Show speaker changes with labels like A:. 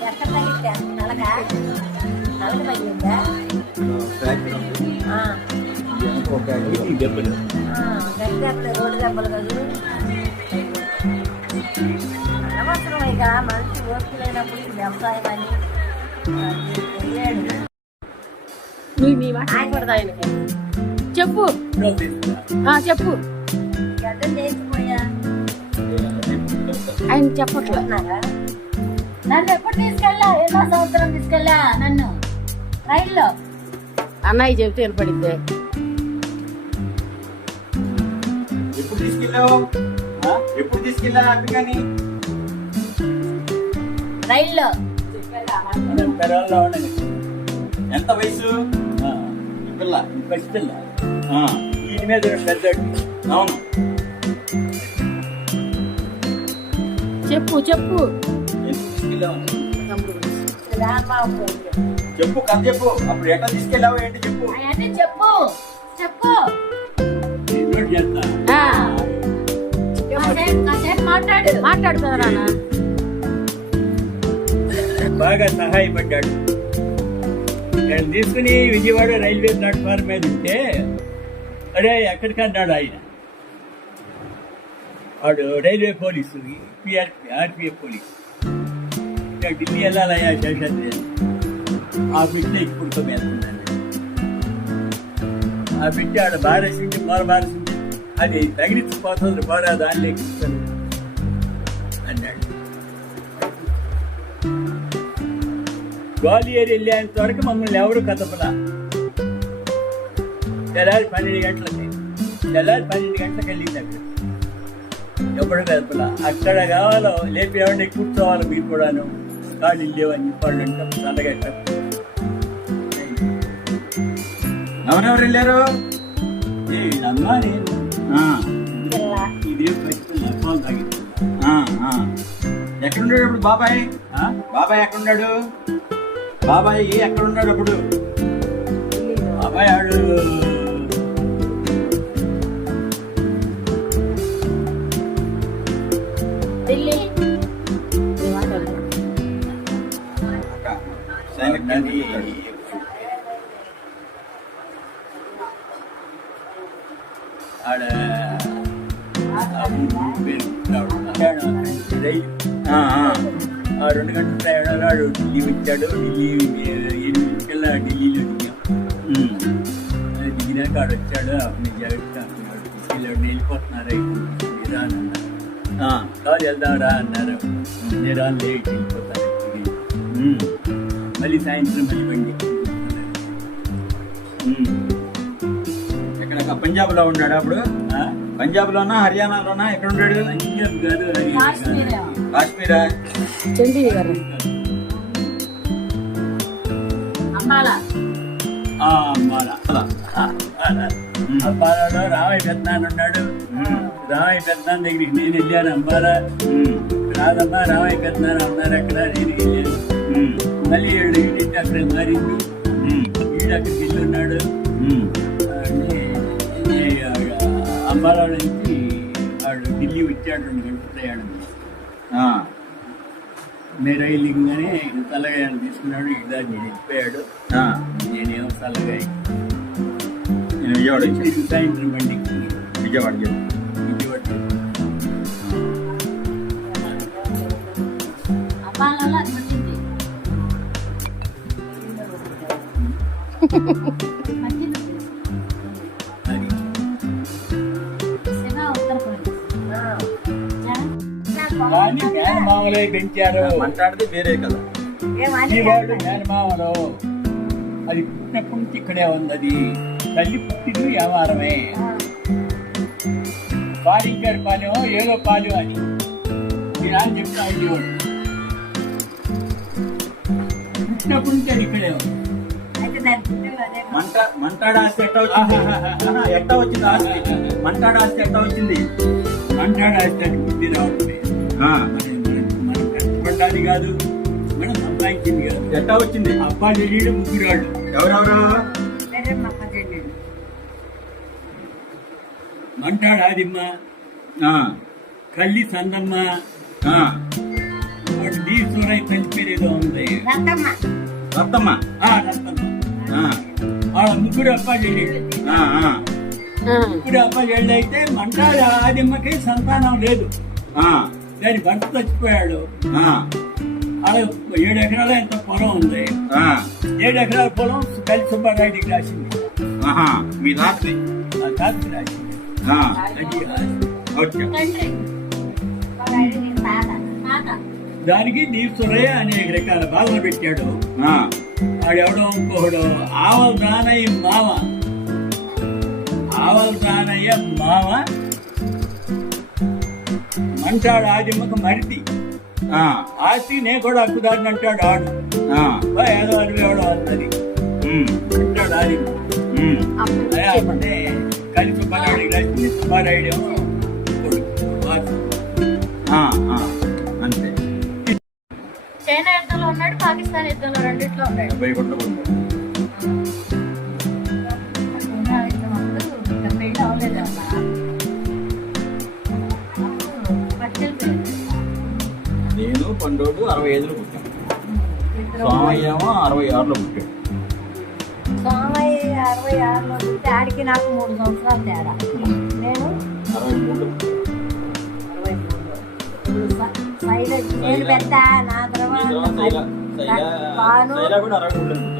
A: ఎక్కడ నలక నలక తగిలిందా రోడ్డు దెబ్బలు కదా అనవసరం ఇక మనిషి ఓపిక లేనప్పుడు వ్యవసాయం అని
B: చెప్పు చెప్పు ఆయన చెప్పట్లే.
A: అంటున్నారా? నన్ను ఎప్పుడు తీసుకెళ్ళా? ఎన్నో సంవత్సరం తీసుకెళ్ళా నన్ను? రైల్లో.
B: అన్నయ్య చెబితే వినపడిద్దే.
C: ఎప్పుడు తీసుకెళ్ళావు? ఎప్పుడు తీసుకెళ్ళా అందుకని
A: రైల్లో.
C: ఎంత వయసు? పిల్ల
D: ఫస్ట్ పిల్ల. మీద పెద్దోడు
C: అవును.
B: చెప్పు చెప్పు.
C: తీసుకెళ్ళావు. చెప్పు కథ చెప్పు. అప్పుడు ఎట్లా తీసుకెళ్ళావు ఏంటి చెప్పు.
A: చెప్పు. చెప్పు. మాట్లాడు
B: మాట్లాడు
D: బాగా సహాయపడ్డాడు. నేను తీసుకుని విజయవాడ రైల్వే ప్లాట్ఫామ్ మీద ఉంటే అరే ఎక్కడికి అన్నాడు ఆయన? వాడు railway police RPF police. Delhi వెళ్ళాలయ్యా Seshadri ఆ బిడ్డ ఇప్పుడు వెళ్తున్నాను ఆ బిడ్డ ఆడ బారేసింది మూల బారేసింది. అది తగిలించిపోతుంది పోరా దానిలో కూర్చొని అన్నాడు. గ్వాలియర్ వెళ్ళేంత వరకు మమ్మల్ని ఎవరు కదపలా? తెల్లారి పన్నెండు గంటలకి తెల్లారి పన్నెండు గంటలకు వెళ్ళింది అక్కడ. ఎప్పుడు కదపలా? అక్కడ కావాలో లేపి ఎవరిని కూర్చోవాలి మీరు కూడాను. కాళ్ళు లేవని వాళ్ళు అంటాం చల్లగా
C: ఎవరెవరు వెళ్ళారు?
D: ఏ నేను. ఇదే పరిస్థితులు అర్థం
C: ఎక్కడున్నాడు ఇప్పుడు బాబాయ్? బాబాయ్ ఎక్కడున్నాడు? బాబాయ్ ఎక్కడున్నాడు అప్పుడు?
D: బాబాయ్ ఆడు.
A: ఢిల్లీ
C: సైనిక్
D: నది ఆడ ఆ ఊరు పేరు రావడం. రైలు
C: ఆ, ఆ.
D: ఆ రెండు గంటల ప్రయాణాలు ఆడు ఢిల్లీ వచ్చాడు ఢిల్లీ ఎనిమిదికల్లా ఢిల్లీలో దిగాం
C: ఉమ్.
D: అది దిగినాక ఆడు వచ్చాడు అప్పుడు జాగ్రత్త అంటున్నాడు తీసుకెళ్ళాడు వెళ్ళిపోతున్నారు అయితే రా అని అన్నారు
C: ఆ,
D: కాదు వెళ్దాం రా అన్నారు నేను రాను లేట్ వెళ్ళిపోతాను తిరిగి.
C: ఉమ్.
D: మళ్ళీ సాయంత్రం మళ్ళీ బండి
C: ఉమ్. ఎక్కడ పంజాబ్లో ఉన్నాడు అప్పుడు?
D: ఆ?
C: పంజాబ్ లోనా హర్యానాలోనా? ఎక్కడ ఉన్నాడు
A: కాశ్మీర్.
D: అబ్బాలలో రామయ్య పెద్దనాన్న ఉన్నాడు. రామయ్య పెద్దనాన్న దగ్గరికి నేను వెళ్ళాను అమ్మారా
C: ఉమ్.
D: రాదమ్మా రామయ్య పెద్దనాన్న ఉన్నారు అక్కడ నేను వెళ్ళాను. మళ్ళీ వీళ్ళు ఇంటి అక్కడ మారింది. వీడు అక్కడికి వెళ్ళి ఉన్నాడు. అమ్మాల నుంచి వాడు ఢిల్లీ వచ్చాడు రెండు గంటల ప్రయాణం
C: ఆ.
D: నేను రైలింగ్గానే చల్లగా తీసుకున్నాడు ఇదా నేను వెళ్ళిపోయాడు. నేనేమో చల్లగా
C: నేను విజయవాడ
D: సాయంత్రం బండికి
C: విజయవాడ.
D: విజయవాడ
A: అమ్మాలలో
D: మేనమామలే పెంచారు.
C: మాట్లాడితే వేరే కదా.
D: వాళ్ళు మేనమామలు. అది పుట్టినప్పటి నుంచి ఇక్కడే ఉంది అది తల్లి పుట్టింది వ్యవహారమే పాలించాడు పాలెమో ఏదో పాలు అని. ఈ నాన్న చెప్తా ఉండేవాడు పుట్టినప్పటి నుంచి అది ఇక్కడే ఉంది.
C: మంట మంటాడ ఆస్తి ఎట్టా వచ్చింది? ఆహా, ఎట్టా వచ్చింది ఆస్తి? మంటాడ ఆస్తి ఎట్టా వచ్చింది?
D: అంటాడు బుద్ధి రావట్లేదు
C: ఆ.
D: మనం కష్టపడ్డాది కాదు. మనం సంపాదించింది కాదు.
C: ఎట్టా వచ్చింది?
D: అబ్బా తెలియడు ముగ్గురు వాళ్ళు
C: ఎవరెవరు
D: మంటాడు ఆదిమ్మ
C: ఆ.
D: కల్లి సందమ్మ? డీ సూరయ్య తల్లి పేరు ఏదో ఉంది.
A: రత్తమ్మ.
C: రత్తమ్మ.
D: ఆ, వాళ్ళ ముగ్గురు అప్ప చెల్లెళ్ళు
C: ఆ, ఆ,
D: ముగ్గురు అప్ప చెల్లెళ్ళు అయితే మంటాల ఆదిమ్మకి సంతానం లేదు.
C: ఆ,
D: దాని భర్త చచ్చిపోయాడు.
C: ఆ,
D: ఆడ ఏడు ఎకరాల ఎంత పొలం ఉంది?
C: ఆ,
D: ఏడు ఎకరాల పొలం కలిసి సుబ్బారాయుడికి రాసింది.
C: ఆహా, మీ రాత్రి
D: ఆ తాతకి రాసింది. దానికి దీప్తులయ్య అనేక రకాల బాధలు పెట్టాడు.
C: ఆ,
D: ఆడెవడో ఇంకొకడు? ఆవల దానయ్య మావ ఆవల దానయ్య మావ మంటాడు ఆదిమ్మకు మరిది. ఆస్తి నేను కూడా హక్కుదారిని అంటాడు ఆడు. ఏదో అడిగి ఎవడో అన్నది. అంటాడు ఆదిమ్మ
C: ఉమ్,
D: అయ్యా, అంటే కలి సుబ్బారాయుడికి రాసింది సుబ్బారాయుడు ఏమో
A: పాకిస్తాన్ యుద్ధంలో రెండిట్లో
C: డెబ్బై నేను పండోడు అరవై ఐదులో పుట్టాను. ఏమో అరవై ఆరులో పుట్టాడు.
A: సోమయ్య అరవై ఆరులో పుట్టి ఆడికి నాకు మూడు సంవత్సరాలు తేడా. నేను
C: అరవై మూడు
A: అరవై శైల నేను పెద్ద నా
C: తర్వాత
A: తర్వాత